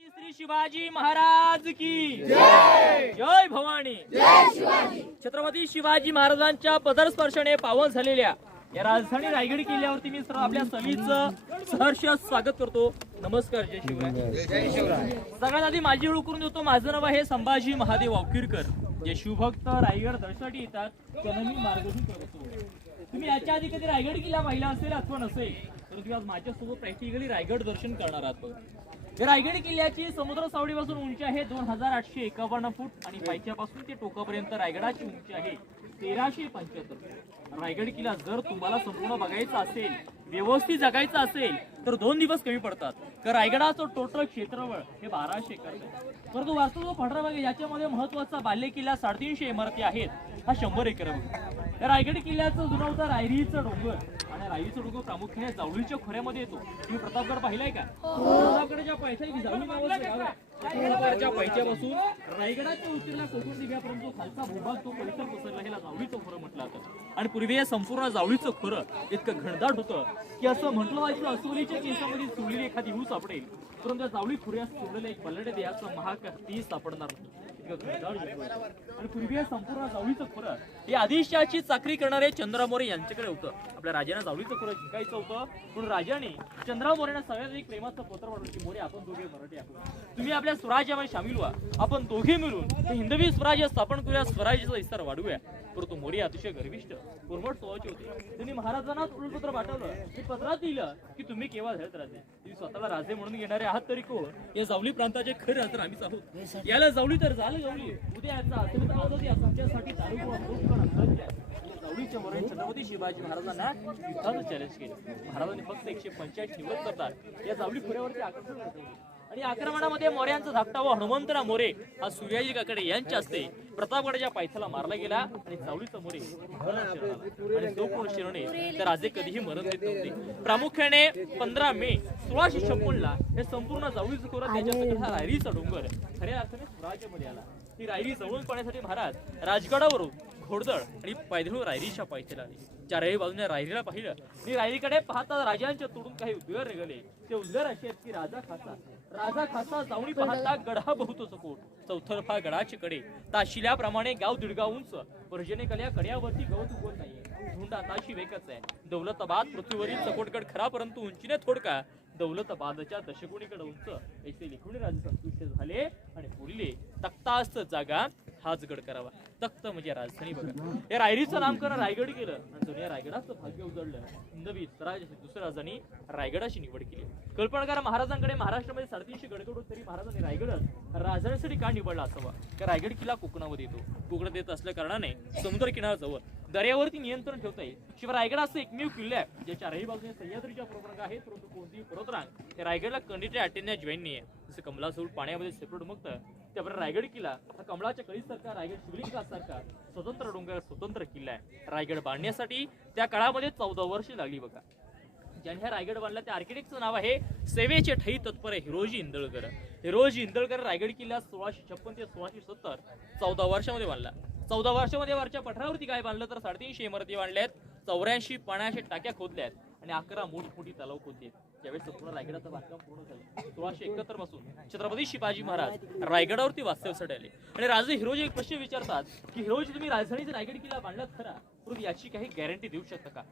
श्री शिवाजी महाराज की. जय भवानी. छत्रपती शिवाजी महाराजांच्या पदरस्पर्शाने पावन झालेल्या या राजधानी रायगड किल्ल्यावरती मी सर्व आपल्या सलीचं सहर्ष स्वागत करतो. नमस्कार जय शिवराय. सगळ्यात आधी माझी ओळख करून देतो. माझं नाव आहे संभाजी महादेव वावकीरकर जे शिवभक्त रायगड दर्शनासाठी येतात त्यांना मी मार्गदर्शन करतो. तुम्ही याच्या आधी कधी रायगड किल्ला पाहिला असेल अथवा नसेल तर तुम्ही आज माझ्यासोबत प्रॅक्टिकली रायगड दर्शन करणार आहात रायगड किल्ल्याची समुद्र सावडीपासून उंची आहे दोन हजार आठशे एकावन्न फूट आणि पायच्यापासून ते टोकापर्यंत रायगडाची उंची आहे तेराशे पंच्याहत्तर रायगड किल्ला जर तुम्हाला संपूर्ण बघायचा असेल व्यवस्थित जगायचं असेल तर दोन दिवस कमी पडतात तर रायगडाचं टोटल क्षेत्रफळ हे बाराशे एकर आहे. परंतु वास्तव जो पांढरा भाग आहे याच्यामध्ये महत्त्वाचा बाल्य किल्ला साडेतीनशे इमारती आहेत हा शंभर एकर आहे. रायगड किल्ल्याचं जुनं होतं रायरीचं डोंगर रायरीचं डोंगर प्रामुख्याने जावळीच्या खोऱ्यामध्ये येतो. तुम्ही प्रतापगड पाहिलाय का? प्रतापगडच्या जावळी आहे. प्रतापगडच्या पायथ्यापासून रायगडाच्या उत्तरेला कोकण दिव्यापर्यंत खालचा भूभाग तो पसरला ह्याला जावळीचं खोरं म्हटलं जातं. आणि पूर्वी हे संपूर्ण जावळीचं खोरं इतकं घनदाट होतं की असं म्हटलं व्हायचं अस्वलीच्या केसामध्ये चुरलेली एखादी हू सापडेल. परंतु जावळी खोऱ्यात चुरलेलं एक बल्लडे देहाचं महाग ती सापडणार नाही. आणि पूर्वी हे संपूर्ण जावळीचं खोरं हे आदिशाची चाकरी करणारे चंद्रा मोरे यांच्याकडे होतं. आपल्या राजाने जावळीचं खोरं जिंकायचं होतं. म्हणून राजाने चंद्रा मोरेना सगळ्यात एक प्रेमाचं पत्र पाठवलं की मोरे आपण दोघे मराठी आहोत. तुम्ही आपल्या स्वराज्यामध्ये सामील व्हा. आपण दोघे मिळून हिंदवी स्वराज्य स्थापन करूया. स्वराज्याचा विस्तार वाढवूया. परंतु मोरी अतिशय गर्विष्ट कुरमट स्वभावाचे होते. त्यांनी महाराजांना पत्र पाठवलं. हे पत्रात लिहिलं की तुम्ही केव्हा झालेत राजे तुम्ही स्वतःला राजे म्हणून घेणारे आहात तरी कोण? या जावली प्रांताचे खरे राजे आम्हीच आहोत. याला जावली तर झालं जावली उद्या याचा असेल तुमच्यासाठी दारू जावळीच्या वरून छत्रपती शिवाजी महाराजांना युद्धाचं चॅलेंज केलं. महाराजांनी फक्त एकशे पंच्याऐंशी निवड करतात. या जावळी खोऱ्यावरती आकर्षण आणि आक्रमणामध्ये मोऱ्यांचा धाकटा व हनुमंतराव मोरे हा सूर्याजी काकडे यांच्या हस्ते प्रतापगडाच्या पायथ्याला मारला गेला आणि चावळीचा मोरे. आणि जो कोण शिरणे तर राजे कधीही मरण देत नव्हते. प्रामुख्याने पंधरा मे सोळाशे छप्पन ला हे संपूर्ण जावळीचं खोरं त्याच्यासाठी हा रायरीचा डोंगर. खऱ्या अर्थाने स्वराज्यामध्ये आला. ही रायरी जवळून पाहण्यासाठी महाराज राजगडावरून घोडदळ आणि पायदळ रायरीच्या पायथ्याला आले. चारही बाजूने रायरीला पाहिलं. आणि रायरीकडे पाहता राजांच्या तोडून काही उद्गार निघाले. ते उद्गार असे आहेत की राजा खासा राजा खासा जाऊनी पाहता गडा बहुतो सपोट चौथरफा गडाचे कडे. ताशिल्याप्रमाणे गाव दीडगाव उंच. पर्जने कल्या कड्यावरती गवत उगवत नाहीये. धुंडा ताशी वेगच आहे. दौलताबाद पृथ्वीवरील चकोटगड खरा परंतु उंचीने थोडका. दौलताबादच्या दशगुणीकडे उंच. ऐसे लिखून राजे संतुष्ट झाले. आणि बोलले तख्तास्त जागा हाच गड करावा. तख्त म्हणजे राजधानी बघा. या रायरीचं नामकरण रायगड केलं आणि जुन्या रायगडाचं भाग्य उजळलं. हिंदवी राज दुसऱ्या राजांनी रायगडाची निवड केली. कल्पनाकार महाराजांकडे महाराष्ट्रामध्ये साडेतीनशे गडगड होते तरी महाराजांनी रायगड राजधानीसाठी का निवडला असावा? का रायगड किल्ला कोकणामध्ये येतो? कोकणात येत असल्या कारणाने समुद्र किनाऱ्याजवळ दर्यावरती नियंत्रण ठेवता येईल. शिवाय रायगड असं एकमेव किल्ला आहे ज्या चारही बाजूने सह्याद्रीच्या प्रमाणात आहेत परंतु कोणतीही पर्वतरांग हे रायगडला कंडिटे अटेन्या जॉईन नाही आहे जसं कमलासूर पाण्यामध्ये सेपरेट मुक्त त्याप्रमाणे रायगड किल्ला. हा कमळाच्या कळीसारखा रायगड शिवलिंगासारखा स्वतंत्र डोंगर स्वतंत्र किल्ला आहे. रायगड बांधण्यासाठी त्या काळामध्ये चौदा वर्ष लागली बघा. ज्याने ह्या रायगड बांधला त्या आर्किटेक्टचं नाव आहे सेवेचे ठई तत्पर हिरोजी इंदळकर. हिरोजी इंदळकर रायगड किल्ला सोळाशे छप्पन ते सोळाशे सत्तर चौदा वर्षामध्ये बांधला. चौदा वर्षामध्ये वरच्या पठारावरती काय बांधलं तर साडेतीनशे इमारती बांधल्यात चौऱ्याऐंशी पाण्याच्या टाक्या खोदल्यात आणि अकरा मोठी तलाव खोदले ज्यावेळेस संपूर्ण रायगडाचं बांधकाम पूर्ण झालं सोळाशे एकाहत्तरपासून छत्रपती शिवाजी महाराज रायगडावरती वास्तव्यासाठी आले आणि राजे हिरोजी एक प्रश्न विचारतात की हिरोजी तुम्ही राजधानीचा रायगड किल्ला बांधला खरा? परंतु याची काही गॅरंटी देऊ शकता का?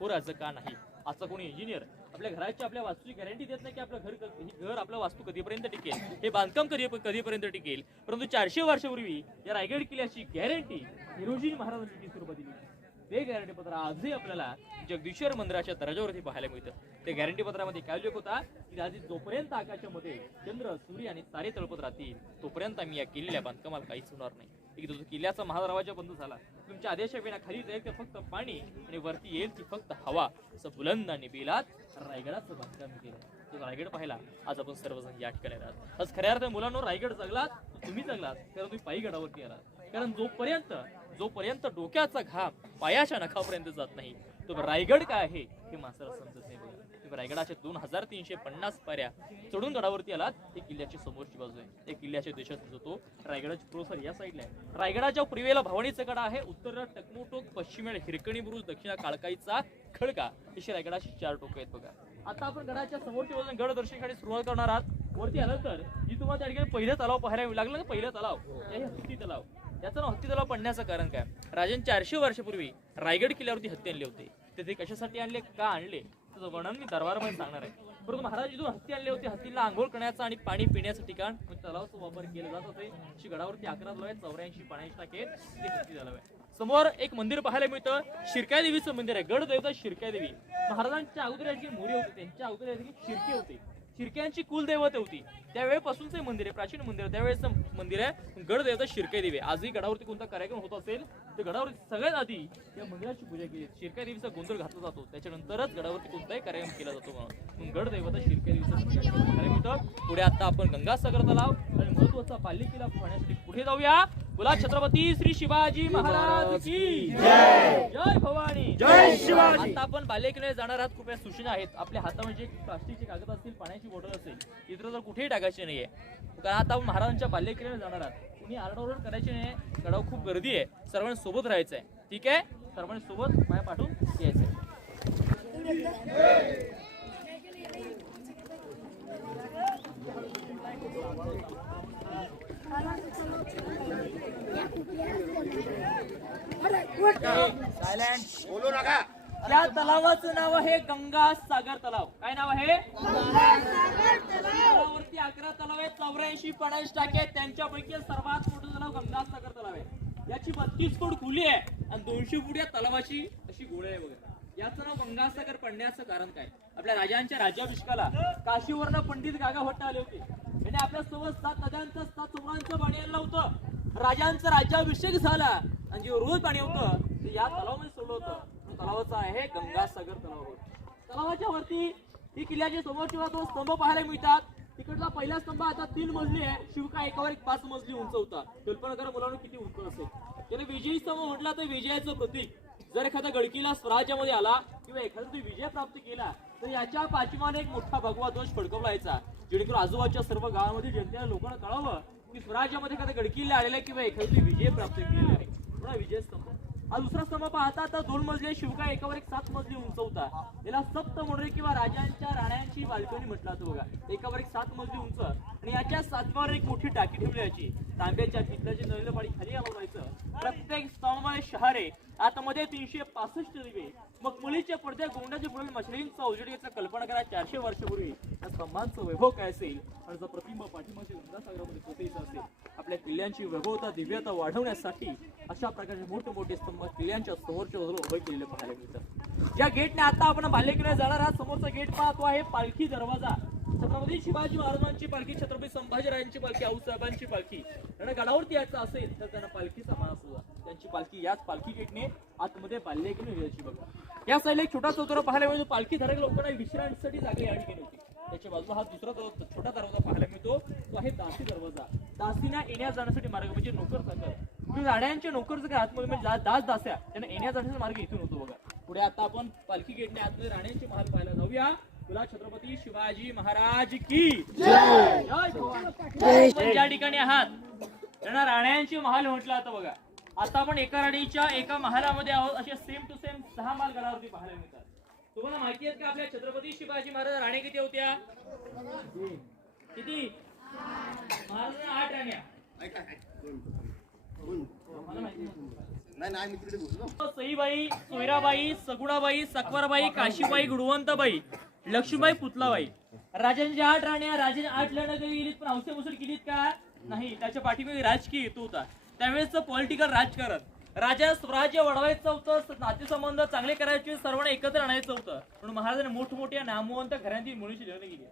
हो राज का नाही? असं कोणी इंजिनियर आपल्या घराची आपल्या वास्तूची गॅरंटी देत नाही की आपलं घर हे घर आपलं वास्तू कधीपर्यंत टिकेल? हे बांधकाम कधी कधीपर्यंत टिकेल? परंतु चारशे वर्षापूर्वी या रायगड किल्ल्याची गॅरंटी हिरोजी महाराजांनी स्वरूपात दिली? ते गॅरंटी पत्र आजही आपल्याला जगदीश्वर मंदिराच्या दर्जावरती पाहायला मिळतं. ते गॅरंटी पत्रामध्ये काय उल्लेख होता? की आधी जोपर्यंत आकाशामध्ये चंद्र सूर्य आणि तारे तळपत राहतील तोपर्यंत आम्ही या किल्ल्या बांधकामाला काहीच होणार नाही. एकदा जो किल्ल्याचा महादरवाजा बंद झाला. तुमच्या आदेशाविना खाली जाईल ते फक्त पाणी आणि वरती येईल ती फक्त हवा. असं बुलंद आणि बेलात रायगडाचं बांधकाम केलं. तो रायगड पाहिला आज आपण सर्वजण या ठिकाणी राहत. आज खऱ्या अर्थ मुलांनो रायगड जगलात तुम्ही जगलात कारण तुम्ही पायी गडावरती आलात. कारण जोपर्यंत जोपर्यंत डोक्याचा घाम पायाच्या नखापर्यंत जात नाही तो रायगड काय आहे हे माणसाला समजत नाही बघा. रायगडाच्या दोन हजार तीनशे पन्नास पाऱ्या चढून गडावरती आलात हे किल्ल्याची समोरची बाजू आहे. त्या किल्ल्याच्या देशात जातो रायगडाची प्रोसर या साईडला आहे. रायगडाच्या पूर्वेला भवानीचा गडा आहे उत्तरेला टकमोटोक पश्चिमेला हिरकणी बुरुज दक्षिणा काळकाईचा खडका अशी रायगडाची चार टोकं आहेत बघा. आता आपण गडाच्या समोरच्या बाजूने गड दर्शनासाठी सुरुवात करणार आहात. वरती आलं तर ही तुम्हाला त्या ठिकाणी पहिलं तलाव पाहायला लागलं. ना पहिलं तलाव हत्ती तलाव. त्याचं ना हत्ती तलाव पडण्याचं कारण काय? राजन चारशे वर्षापूर्वी रायगड किल्ल्यावरती हत्ती आणले होते. ते ते कशासाठी आणले का आणले? त्याचं वर्णन मी दरबारमध्ये सांगणार आहे. परंतु महाराज जिथून हत्ती आणले होते हत्तीला आंघोळ करण्याचं आणि पाणी पिण्याचं ठिकाण म्हणजे तलावाचा वापर केला जात होते. अशी गडावरती अकरा तलाव आहे चौऱ्याऐंशी पाण्याची टाके ते हत्ती तलाव आहे. समोर एक मंदिर पाहायला मिळतं. शिरकाय देवीचं मंदिर आहे. गड देवता शिरकाय देवी महाराजांच्या अगोदर जी मोरे होते त्यांच्या अगोदर शिरके होते. शिरक्यांची कुलदैवत होती. त्यावेळेपासूनच हे मंदिर आहे प्राचीन मंदिर आहे. त्यावेळेचं मंदिर आहे गड देवता शिरकाई देवी. आजही गडावरती कोणता कार्यक्रम होत असेल तर गडावरती सगळ्यात आधी या मंदिराची पूजा केली शिरकाई देवीचा गोंधळ घातला जातो. त्याच्यानंतरच गडावरती कोणताही कार्यक्रम केला जातो म्हणून. मग गड देवता शिरकाई देवीचा पूजा केली पुढे आता आपण गंगासागर तलाव महत्त्वाचा पाल्ली किल्ला पाहण्यासाठी पुढे जाऊया. बोला छत्रपती श्री शिवाजी महाराज की जय. भवानी. जय शिवाजी. आता आपण बाल्यकिल्ल्यावर जाणार आहात. कृपया सूचना आहेत. आपल्या हातामध्ये प्लास्टिकचे कागद असतील पाण्याची बॉटल असेल इतर तर कुठेही टाकायचे नाहीये. कारण आता आपण महाराजांच्या बाल्यकिल्ल्यावर जाणार आहात. तुम्ही आरडाओरड करायची नाही गडावर खूप गर्दी आहे. सर्वांनी सोबत राहायचं आहे ठीक आहे? सर्वांनी सोबत माया पाठवून यायचं सायलेंट बोलू नका. या तलावाचं नाव आहे गंगा सागर तलाव. काय नाव आहे? तलावावरती अकरा तलाव आहेत. चौऱ्याऐंशी पाण्याची टाके आहेत. त्यांच्यापैकी सर्वात मोठं तलाव गंगा सागर तलाव आहे. याची बत्तीस फूट खुली आहे आणि दोनशे फूट या तलावाची अशी गोळे आहे बघा. याचं नाव गंगासागर पडण्याचं कारण काय? आपल्या राजांच्या राज्याभिषेकाला काशीवरनं पंडित गागा भट्ट आले होते. त्याने आपल्यासोबत सात नद्यांचं सात सुमांचं पाणी आणलं होतं. राजांचा राज्याभिषेक झाला. आणि जे रोज पाणी होतं ते या तलावामध्ये सोडलं होतं. तलावाचा आहे गंगासागर तलाव. तलावाच्या वरती ही किल्ल्याच्या समोरची बाजू स्तंभ पाहायला मिळतात. तिकडचा पहिला स्तंभ आता तीन मजली आहे. शिवका एकावर एक पाच मजली उंच होता. कल्पना करा मुलांना किती उंच असेल. त्याने विजयी स्तंभ म्हटला तर विजयाचं प्रतीक. जर एखादा गडकीला स्वराज्यामध्ये आला किंवा एखादा विजय प्राप्त केला तर याच्या पाठीमाने एक मोठा भगवा ध्वज फडकवला यायचा. जेणेकरून आजूबाजूच्या सर्व गावामध्ये जनतेला लोकांना कळावं की स्वराज्यामध्ये एखादा गडकिल्ले आलेला आहे किंवा एखादी विजय प्राप्त केलेला आहे. पुन्हा विजय स्तंभ. हा दुसरा स्तंभ पाहता आता दोन मजली शिवकाय एकावर एक सात मजली उंच होता याला सप्त मोडरे किंवा राजांच्या राण्यांची बाल्कनी म्हटलं जातं बघा. एकावर एक सात मजली उंच आणि याच्या सातव्यावर एक मोठी टाकी ठेवली याची. तांब्याच्या पितळाचे नळीला पाणी खाली जायचं प्रत्येक स्तंभामध्ये आहे आतमध्ये तीनशे पासष्ट दिवे. मग मुलीच्या पडद्या गोंड्याचे पुढील मशरींचा उजेड घेतला कल्पना करा चारशे वर्षापूर्वी. या स्तंभांचं वैभव काय असेल? आणि जर प्रतिबिंब पाठीमागे गंगासागरामध्ये पोचायचं असेल आपल्या किल्ल्यांची वैभवता दिव्यता वाढवण्यासाठी अशा प्रकारचे मोठे मोठे स्तंभ किल्ल्यांच्या समोरच्या बाजूला उभे केलेले पाहायला मिळतात. या गेटने आता आपण बाल्यकिल्ल्यात जाणार आहात समोरचा गेट पाहतो आहे पालखी दरवाजा. छत्रपती शिवाजी महाराजांची पालखी छत्रपती संभाजीरायांची पालखी आऊसाहेबांची पालखी. त्यांना गडावरती यायचं असेल तर त्यांना पालखीचा मान असतो त्यांची पालखी याच पालखी गेटने आतमध्ये बाल्यकिल्ले यायची बघा. या साईडला एक छोटा चौतरा पाहायला मिळतो. पालखी धारक लोकांना विश्रांतीसाठी जागा या ठिकाणी होती. त्याच्या बाजूला हा दुसरा दरवाजा छोटा दरवाजा पाहायला मिळतो. तो आहे दासी दरवाजा. दासीना येण्या जाण्यासाठी मार्ग म्हणजे नोकर तुम्ही राण्यांचे नोकर जर आतमध्ये म्हणजे दास दास्या त्यांना येण्या जाण्याचा मार्ग इथून होतो बघा. पुढे आता आपण पालखी गेटने आतमध्ये राण्यांचे महाल पाहायला जाऊया. तुला छत्रपती शिवाजी महाराज की जय! ठिकाणी आहात त्यांना राण्यांचे महाल म्हटलं जातं बघा. आता आपण एका राणीच्या एका महालामध्ये आहोत असे सेम टू सेम सहा माल गडावरती पाहायला मिळतात. तुम्हाला माहिती आहे का आपल्या छत्रपती शिवाजी महाराज राण्या किती होत्या? किती? महाराजांना आठ राण्या. सईबाई सोयराबाई सगुणाबाई सकवरबाई काशीबाई गुणवंतबाई लक्ष्मीबाई पुतलाबाई. राजांच्या आठ राण्या राजाने आठ लढा कधी गेलीत पण औषध मुसळ केलीत का? नाही त्याच्या पाठीमागे राजकीय हेतू होता. त्यावेळेस पॉलिटिकल राजकारण. राजा स्वराज्य वाढवायचं होतं नातेसंबंध चांगले करायचे सर्वांना एकत्र आणायचं होतं. म्हणून महाराजांनी मोठमोठ्या नामवंत घरांची मुलीची लग्न केली.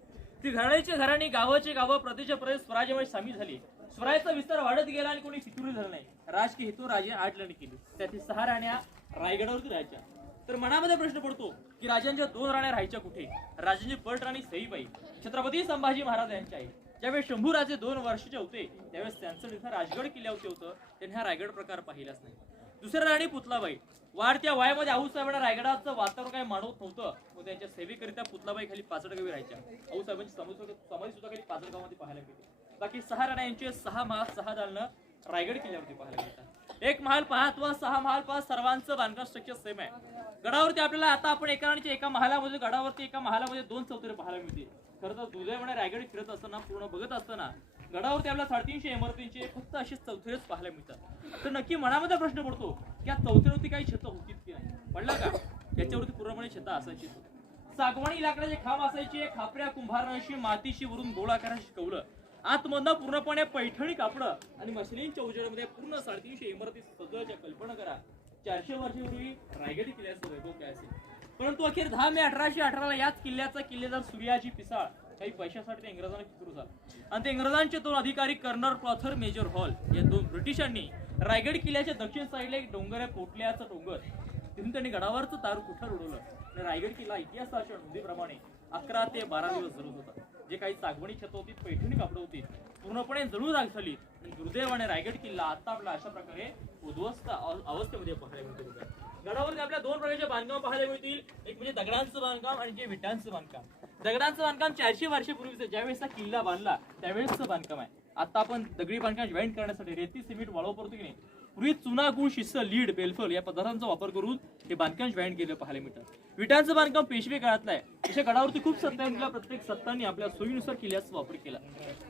ती घराण्याची घराणी गावाची गावं प्रदेश प्रदेश स्वराज्यामध्ये सामील झाली. स्वराज्याचा विस्तार वाढत गेला आणि कोणी फितुरी झालं नाही. राजकीय हेतू राजे आठ लढणी केली. त्यातील सहा राण्या रायगडावरती राहायच्या. तर मनामध्ये प्रश्न पडतो की राजांच्या दोन राण्या राहायच्या कुठे? राजांची पट राणी सईबाई छत्रपती संभाजी महाराज यांच्या आहे ज्यावेळेस शंभू राजे दोन वर्षाचे होते त्यावेळेस त्यांचं निधन राजगड किल्ल्यावरती होतं. त्यांनी हा रायगड प्रकार पाहिलाच नाही. दुसऱ्या राणी पुतलाबाई. वाढत्या वयामध्ये आऊसाहेबांना रायगडाचं वातावरण काही मानवत नव्हतं. त्यांच्या सेवेकरिता पुतलाबाई खाली पाचडगावी राहायच्या. आऊसाहेबांची समाधी समाधी सुद्धा खाली पाचडगावमध्ये पाहायला मिळते. बाकी सहा राण्या यांचे सहा महाल सहा दालनं रायगड किल्ल्यावरती पाहायला मिळतात. एक महाल पहा अथवा सहा महाल पहा सर्वांचं बांधकाम स्ट्रक्चर सेम आहे. गडावरती आपल्याला आता आपण एका राणीच्या एका महालामध्ये गडावरती एका महालामध्ये दोन चौतरे पाहायला मिळते खरं तर दुर्दैवाने रायगड फिरत असताना पूर्ण बघत असताना गडावरती आपल्याला साडेतीनशे इमारतींचे फक्त असे चौथेच पाहायला मिळतात. तर नक्की मनामध्ये प्रश्न पडतो की या चौथेवरती काही छतं होती की नाही? पडला का? त्याच्यावरती पूर्णपणे छता असायची सागवानी लाकडाचे खांब असायचे खापऱ्या कुंभाराशी मातीशी वरून गोळा करायला शिकवलं आतमधनं पूर्णपणे पैठणी कापडं आणि मशिनींच्या उजेडामध्ये पूर्ण साडेतीनशे इमारती सजवायच्या कल्पना करा. चारशे वर्षापूर्वी रायगड किल्ल्याचं वैभव काय असेल? परंतु अखेर दहा मे अठराशे अठराला याच किल्ल्याचा किल्लेदार सूर्याची पिसाळ काही पैशासाठी ते इंग्रजांना फिरू झाला? आणि ते इंग्रजांचे दोन अधिकारी कर्नल प्रॉथर मेजर हॉल या दोन ब्रिटिशांनी रायगड किल्ल्याच्या दक्षिण साईडला एक डोंगर आहे पोटल्याचा डोंगर. तिथून त्यांनी गडावरचं तार कुठं उडवलं? आणि रायगड किल्ला इतिहासाच्या नोंदीप्रमाणे अकरा ते बारा दिवस जळत होता. जे काही सागवणी छत होती पैठणी कापड होती पूर्णपणे जळू राग झाली. आणि दुर्दैवाने रायगड किल्ला आता आपला अशा प्रकारे उद्ध्वस्त अवस्थेमध्ये पाहायला मिळतो. गडावरती आपल्या दोन प्रकारचे बांधकाम पाहायला मिळतील. एक म्हणजे दगडांचं बांधकाम आणि जे विटांचं बांधकाम. दगडांचं बांधकाम चारशे वर्षापूर्वीचं ज्यावेळेस हा किल्ला बांधला त्यावेळेसचं बांधकाम आहे. आता आपण दगडी बांधकाम जॉईंट करण्यासाठी रेती सिमेंट वाळव की नाही? पूर्वी चुना गुण शिस्त लीड बेलफल या पदार्थांचा वापर करून हे बांधकाम जॉईंट केलं पाहायला मिळतं. विटांचं बांधकाम पेशवे काळातलं आहे. अशा गडावरती खूप सत्ता प्रत्येक सत्तांनी आपल्या सोयीनुसार किल्ल्याचा वापर केला.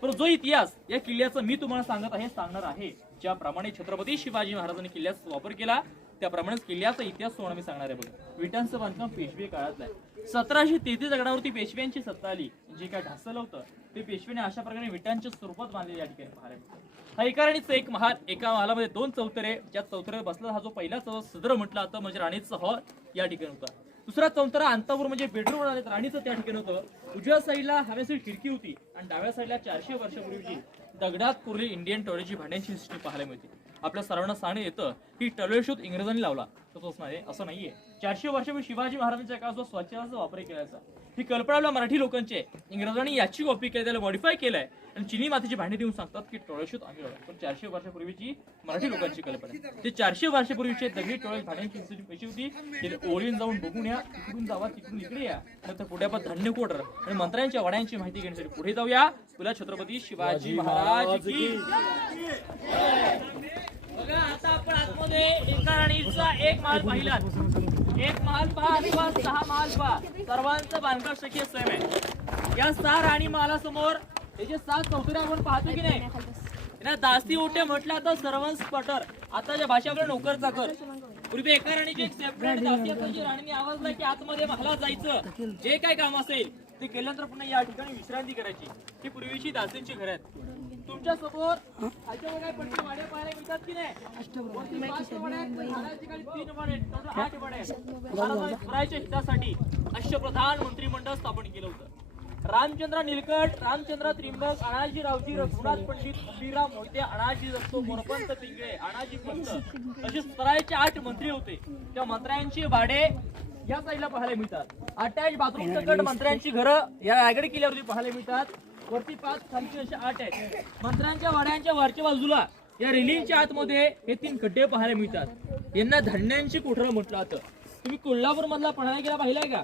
पण जो इतिहास या किल्ल्याचा मी तुम्हाला सांगत आहे सांगणार आहे. ज्याप्रमाणे छत्रपती शिवाजी महाराजांनी किल्ल्याचा वापर केला त्याप्रमाणेच किल्ल्याचा इतिहास तुम्हाला मी सांगणार आहे बघा. विटांचं बांधकाम पेशवे काळातलं आहे सतराशे तेहतीस दगडावरती पेशव्यांची सत्ता आली. जे काय ढासलं होतं ते पेशव्याने अशा प्रकारे विटांच्या स्वरूपात बांधलेले या ठिकाणी पाहायला हा एका एक महाल एका महालामध्ये दोन चौतरे ज्या चौतऱ्यात बसला हा जो पहिला चौ सदर म्हटला होता म्हणजे राणीचं हॉल या ठिकाणी होता. दुसरा चौतरा अंतापूर म्हणजे बेडरूम राणीचं त्या ठिकाणी होतं. उजव्या साईडला हवेची खिडकी होती आणि डाव्या साईडला चारशे वर्षापूर्वीची दगडात कोरली इंडियन टॉयलेटची भांड्यांची हिस्ट्री पाहायला मिळते. आपल्या सर्वांना सांगण्यात येतं. की टॉयलेट शोध इंग्रजांनी लावला. तर तोच नाही असं नाहीये. चारशे वर्षापूर्वी शिवाजी महाराजांच्या काळात जो स्वच्छताचा वापर केल्याचा. ही कल्पना आपल्या मराठी लोकांची आहे इंग्रजांनी याची कॉपी केली त्याला मॉडिफाय केलंय. आणि चिनी मातीची भांडी देऊन सांगतात की शोध आम्ही पण चारशे वर्षापूर्वीची मराठी लोकांची कल्पना. ते चारशे वर्षापूर्वीचे दगडी टॉयलेट भांड्यांची कशी होती. ते ओळीन जाऊन बघून या तिकडून जावा तिकडून इकडे या. नंतर पुढे आपण धान्य कोटर आणि मंत्र्यांच्या वड्यांची माहिती घेण्यासाठी पुढे जाऊया. तुला छत्रपती शिवाजी महाराज की बघा आता आपण आतमध्ये एका राणीचा एक माल पाहिला एक महाल पहा किंवा सहा महाल पहा. सर्वांचं बांधकाम शक्य सेम आहे. या सहा राणी महालासमोर हे सात चौथऱ्या आपण पाहतो की नाही दासी ओटे म्हटलं तर सर्वंस पटर. आताच्या भाषेकडे नोकर चाकर पूर्वी एका राणीची एक सेपरेट दासी राणीने आवाजला की आतमध्ये महालात जायचं. जे काय काम असेल ते केल्यानंतर पुन्हा या ठिकाणी विश्रांती करायची. ही पूर्वीची दासींची घर आहेत. तुमच्यासमोर हितासाठी अष्टप्रधान मंत्रिमंडळ स्थापन केलं होतं. रामचंद्र निलकंठ रामचंद्र त्रिंबक अनाजी रावजी रघुनाथ पंडित अंबिराम मोहिते अनाजी दत्तो मोरपंत पिंगळे अनाजी पंत असे स्वराज्याचे आठ मंत्री होते. त्या मंत्र्यांची भाडे या साईडला पाहायला मिळतात. अटॅच बाथरूम सकट मंत्र्यांची घरं या रायगड किल्ल्यावरती पाहायला मिळतात. वरती पाच खालची असे आठ आहेत. मंत्र्यांच्या वाड्यांच्या वरच्या बाजूला या रेलिंगच्या आतमध्ये हे तीन खड्डे पाहायला मिळतात. यांना धान्यांची कोठरं म्हटलं जातं. तुम्ही कोल्हापूर मधला पन्हाळा किल्ला पाहिलाय का?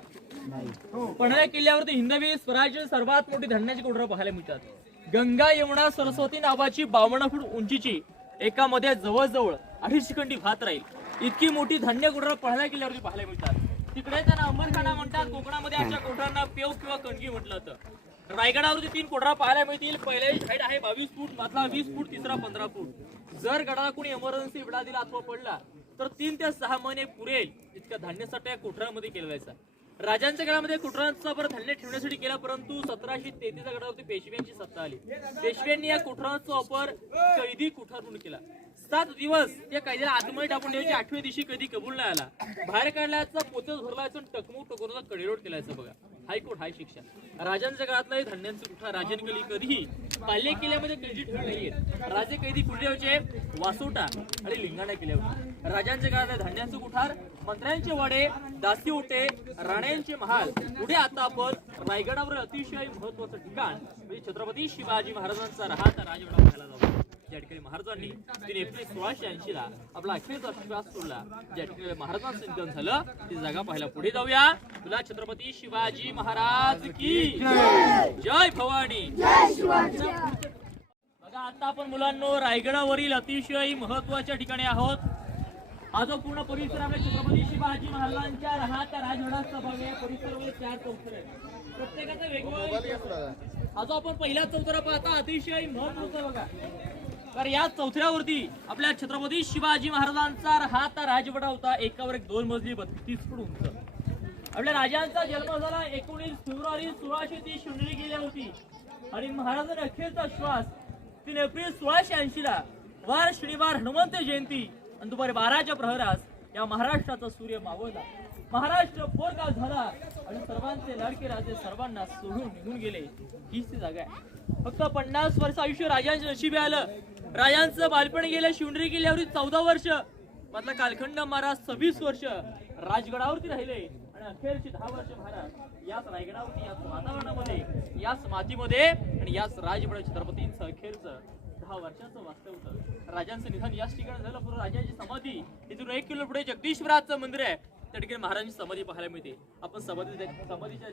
पन्हाळा किल्ल्यावरती हिंदवी स्वराज्य सर्वात मोठी धान्याची कोठरं पाहायला मिळतात. गंगा यमुना सरस्वती नावाची बावन्न फूट उंचीची एकामध्ये जवळजवळ अडीच खंडी भात राहील. इतकी मोठी धान्य कोठरं पन्हाळा किल्ल्यावरती पाहायला मिळतात. तिकडे त्यांना अंबरखाना म्हणतात. कोकणामध्ये अशा कोठरांना पेव किंवा कणगी म्हटलं जातं. रायगडावरती तीन कोठरा पाहायला मिळतील. पहिले साईड आहे बावीस फूट मधला वीस फूट तिसरा पंधरा फूट. जर गडाला कोणी एमर्जन्सी विडा दिला अथवा पडला तर तीन ते सहा महिने पुरेल इतका धान्यासाठी या कोठरामध्ये केला जायचा राजांच्या काळामध्ये कुठरांचा बरं धान्य ठेवण्यासाठी केला परंतु सतराशे तेहतीस गडावरती पेशव्यांची सत्ता आली. पेशव्यांनी या कुठरांचा वापर कैदी कुठार म्हणून केला. सात दिवस या कैद्याला आतमध्ये टाकून ठेवायची आठव्या दिवशी कधी कबूल नाही आला. बाहेर काढल्याचा पोचच भरलायचं टकमूक टकमू टकोरचा कडेरोड केलायचं बघा. हायकोर्ट हाय शिक्षा. राजांच्या काळातलाही धान्यांचं कुठा राजांनी कधीही पाल्य किल्ल्यामध्ये कैदी ठेवले नाहीये राजे कैदी कुठे वासोटा आणि लिंगाणा किल्ल्यावर राजांच्या काळात धान्यांचं कुठार मंत्र्यांचे वाडे दासी ओटे राण्यांचे महाल. पुढे आता आपण रायगडावर अतिशय महत्वाचं ठिकाण म्हणजे छत्रपती शिवाजी महाराजांचा राहता राजवाडा पाहायला जाऊ. ज्या ठिकाणी महाराजांनी तीन एप्रिल सोळाशे ऐंशी ला आपला अखेरचा श्वास सोडला. ज्या ठिकाणी महाराजांचं निधन झालं ती जागा पाहायला पुढे जाऊया. तुला छत्रपती शिवाजी महाराज की जय! भवानी! बघा आता आपण मुलांनो रायगडावरील अतिशय महत्त्वाच्या ठिकाणी आहोत. हा जो पूर्ण परिसर आपल्या छत्रपती शिवाजी महाराजांच्या राहत्या राजवाडाचा भाग आहे परिसरामध्ये चार चौथर आहेत. प्रत्येकाचा वेगवेगळा हा जो आपण पहिला चौथरा पाहता अतिशय महत्त्वाचा बघा. कारण या चौथऱ्यावरती आपल्या छत्रपती शिवाजी महाराजांचा राहता राजवटा होता एकावर एक दोन मजली बत्तीस फूट उंच. आपल्या राजांचा जन्म झाला एकोणीस फेब्रुवारी सोळाशे तीस शून्य गेली होती. आणि महाराजांनी अखेरचा श्वास तीन एप्रिल सोळाशे ऐंशी ला वार शनिवार हनुमंत जयंती आणि दुपारी बाराच्या प्रहरास या महाराष्ट्राचा सूर्य मावळला. महाराष्ट्र पोरगाव झाला. आणि सर्वांचे लाडके राजे सर्वांना सोडून निघून गेले. हीच ती जागा आहे. फक्त पन्नास वर्ष आयुष्य राजांच्या नशिबी आलं. राजांचं बालपण गेलं शिवनेरी किल्ल्यावरील चौदा वर्ष. मधला कालखंड महाराज सव्वीस वर्ष. राजगडावरती राहिले. आणि अखेरची दहा वर्ष महाराज याच रायगडावरती याच वातावरणामध्ये याच मातीमध्ये आणि याच राजगड छत्रपतींचं अखेरचं दहा वर्षाचं वास्तव होतं. राजांचं निधन याच ठिकाणी झालं. पूर्व राजांची समाधी. तिथून एक किलो पुढे जगदीश्वराचं मंदिर आहे. त्या ठिकाणी महाराजांची समाधी पाहायला मिळते. आपण समाधी समाधीच्या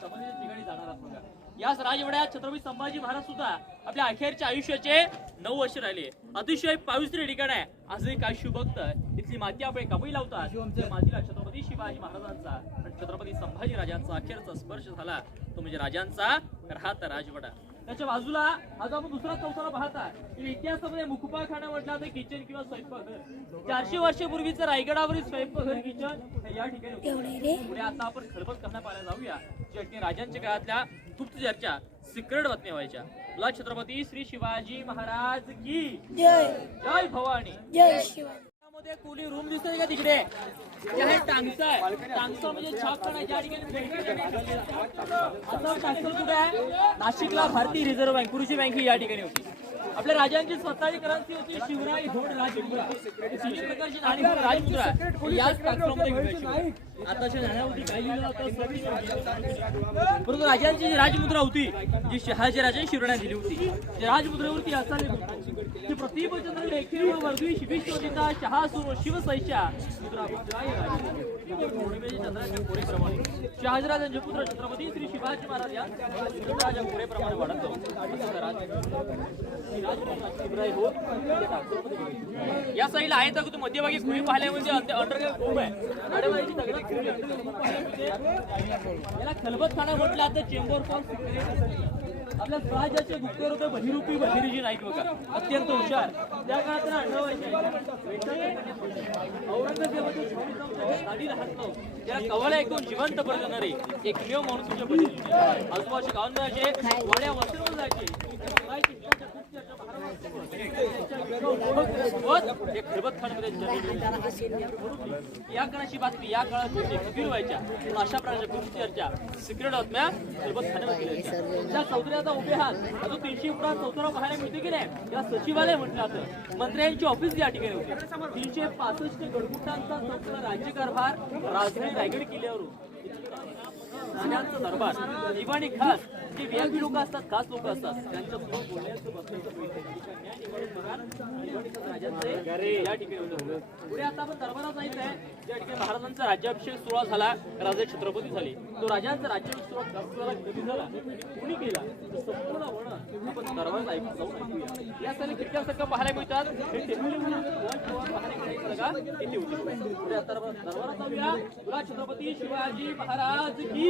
समाधीच्या ठिकाणी जाणार आहोत बघा. याच राजवाड्यात छत्रपती संभाजी महाराज सुद्धा आपल्या अखेरच्या आयुष्याचे नऊ वर्ष राहिले. अतिशय पवित्र ठिकाण आहे. आजही काही शुभक्त इथली माती आपण कमी लावतात. मातीला छत्रपती शिवाजी महाराजांचा छत्रपती संभाजी राजांचा अखेरचा स्पर्श झाला. तो म्हणजे राजांचा राहत राजवाडा. त्याच्या बाजूला आज आपण दुसरा चौथरा पाहता इतिहासामध्ये मुकुपाखाना म्हटला तर किचन किंवा स्वयंपाकघर. चारशे वर्षापूर्वीचं रायगडावरील स्वयंपाकघर किचन या ठिकाणी. पुढे आता आपण खलबत करण्या पाहायला जाऊया. ठिकाणी राजांच्या काळातल्या गुप्त चर्चा सिक्रेट बातम्या व्हायच्या. तुला छत्रपती श्री शिवाजी महाराज की जय. जय भवानी. जय शिवाजी. मध्ये कुली रूम दिसतोय का तिकडे? आहे म्हणजे ज्या ठिकाणी कुठे आहे? नाशिकला भारतीय रिझर्व्ह बँक कृषी बँक ही या ठिकाणी होती. आपल्या राजांची स्वतःची करन्सी होती शिवराई धोड राजमुद्रा तिन्ही प्रकारची नाणी राजमुद्रा याच टांगसामध्ये आताच्या नाण्यावरती काय लिहिलं होतं परंतु राजांची जी राजमुद्रा होती जी शहाजी राजांनी शिवरायांना दिली होती राजमुद्रेवरती असा प्रतिभचंद्र लेखी व वर्धवी शिविष्टोदिता शहासूर शिवसैशा मुद्रा मुद्राय राजे. पुत्र छत्रपती श्री शिवाजी महाराज या शिवराजा कोरेप्रमाणे वाढत जाऊ. हो. या साईला आहे तर तू मध्यभागी खुली पाहिल्या म्हणजे अंडरग्राउंड खूप आहे. याला खलबत खाना म्हटलं आता चेंबर फॉर सिक्रेट आपल्या स्वराज्याचे गुप्त रुपये बहिरूपी बहिरीजी नाईक बघा. अत्यंत हुशार. त्या काळात त्यांना अठरा औरंगजेबाच्या छावणीत गादी कवाला ऐकून जिवंत परत एकमेव माणूस तुझ्या बहिरीजी आजूबाजूच्या गावांमध्ये असे वाड्या वसरून जायचे. स्वराज्य हिंसाच्या खूप या काळाची बातमी या काळात गोष्टी फकीर व्हायच्या? पण अशा प्रकारच्या खूप चर्चा सिक्रेट बातम्या खलबत खाण्यामध्ये केल्या त्या चौथऱ्याचा उभे हात अजून तीनशे फुटात चौथरा पाहायला मिळतो की नाही? त्याला सचिवालय म्हटलं जातं. मंत्र्यांची ऑफिस या ठिकाणी होती. तीनशे पासष्ट गडगुटांचा संपूर्ण राज्यकारभार राजधानी रायगड किल्ल्यावरून. सगळ्यांचं दरबार. दिवाणी खास. जे व्हीआयपी लोक असतात खास लोक असतात. त्यांच्यासमोर बोलण्याचं बसण्याचं या ठिकाणी पुढे आता आपण दरबारात जायचं आहे. ज्या ठिकाणी महाराजांचा राज्याभिषेक सोहळा झाला राजे छत्रपती झाले. तो राजांचा राज्याभिषेक सोहळा कधी झाला कुणी केला संपूर्ण वर्णन आपण ऐकून जाऊन ऐकूया. या पाहायला मिळतात? हे दरबारात जाऊया. तुला छत्रपती शिवाजी महाराज की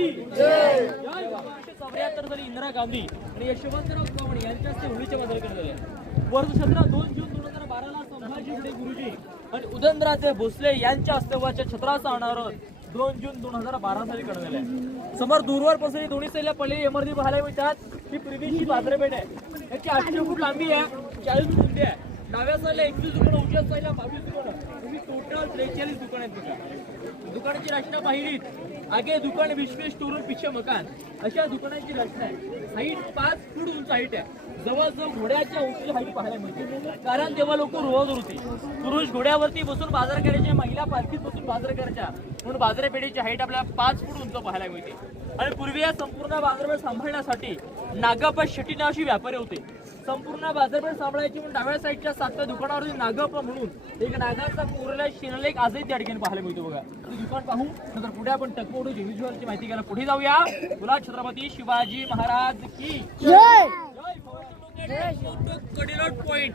चौऱ्याहत्तर साली इंदिरा गांधी आणि यशवंतराव चव्हाण यांच्या हस्ते होळीच्या बाजार करण्यात आल्या वर्ष सतरा दोन जून दोन हजार बाराला संभाजी गुरुजी आणि उदयनराजे भोसले यांच्या अस्तित्वाच्या छत्राचा अनावरण दोन जून दोन हजार बारा साली करण्यात आले समोर दूरवर पसरली दोन्ही सैल्या पडलेली इमारती पाहायला मिळतात. ही प्रिव्हीची बाजारपेठ आहे. याची आठशे फूट लांबी आहे. चाळीस फूट रुंदी आहे. डाव्या साईडला एकवीस दुकानं उजव्या साईडला बावीस दुकानं. तुम्ही टोटल त्रेचाळीस दुकान आहेत दुकानाची रचना पाहिलीत. आगे दुकान विश्वेश स्टोर पिछे मकान. अशा दुकानाची रचना आहे. हाईट पाच फूट उंच हाईट आहे. जवळजवळ घोड्याच्या उंची हाईट पाहायला मिळते. कारण तेव्हा लोक रोज होते. पुरुष घोड्यावरती बसून बाजार करायचे महिला पालखीत बसून बाजार करायच्या. म्हणून बाजारपेठेची हाईट आपल्याला पाच फूट उंच पाहायला मिळते. आणि पूर्वी या संपूर्ण बाजारपेठ सांभाळण्यासाठी नागाप्पा शेट्टी नावाशी व्यापारी होते. संपूर्ण बाजारपेठ सांभाळायची म्हणून डाव्या साईडच्या सातव्या दुकानावरती नागप्पा म्हणून. एक नागाचा कोरलेला शिलालेख आजही त्या ठिकाणी पाहायला मिळतो बघा. दुकान पाहू नंतर पुढे आपण टकमोडू माहिती घ्यायला पुढे जाऊया. तुला छत्रपती शिवाजी महाराज की. कडेलोट पॉइंट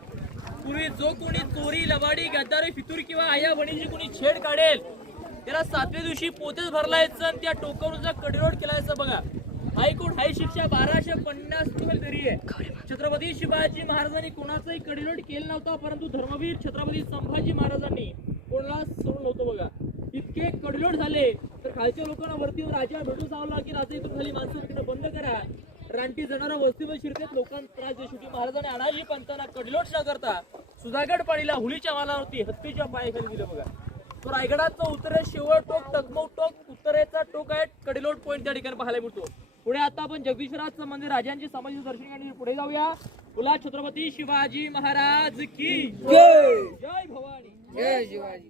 पूर्वी जो कोणी चोरी लबाडी गद्दारी फितूर किंवा आया बणीची कोणी छेड काढेल त्याला सातव्या दिवशी पोतेच भरलायचं आणि त्या टोकावरचा कडेलोट केलायचं बघा. हायकोर्ट हाय शिक्षा बाराशे पन्नास तरी आहे. छत्रपती शिवाजी महाराजांनी कोणाचाही कडीलोट केला नव्हता परंतु धर्मवीर छत्रपती संभाजी महाराजांनी कोणाला सोडून नव्हतं बघा. इतके कडेलोट झाले तर खालच्या लोकांना वरती राजा भेटू चावला की राजा इथून खाली माणसं तिकडे बंद करा. रानटी जनावर वस्तीवर शिरतेत लोकांना त्रास दे शेवटी महाराजांनी अनाजी पंतांना कडलोट न करता सुधागड पाडीला हुलीच्या मालावरती हत्तीच्या पायाखाली दिलं बघा. तो रायगडाचा उत्तरे शेवट टोक टकमक टोक उत्तरेचा टोक आहे कडीलोट पॉईंट त्या ठिकाणी पाहायला मिळतो. पुढे आता आपण जगदीश्वराचं मंदिर राजांची समाधी दर्शन घेण्यासाठी पुढे जाऊया. बोला छत्रपती शिवाजी महाराज की जय भवानी. जय शिवाजी.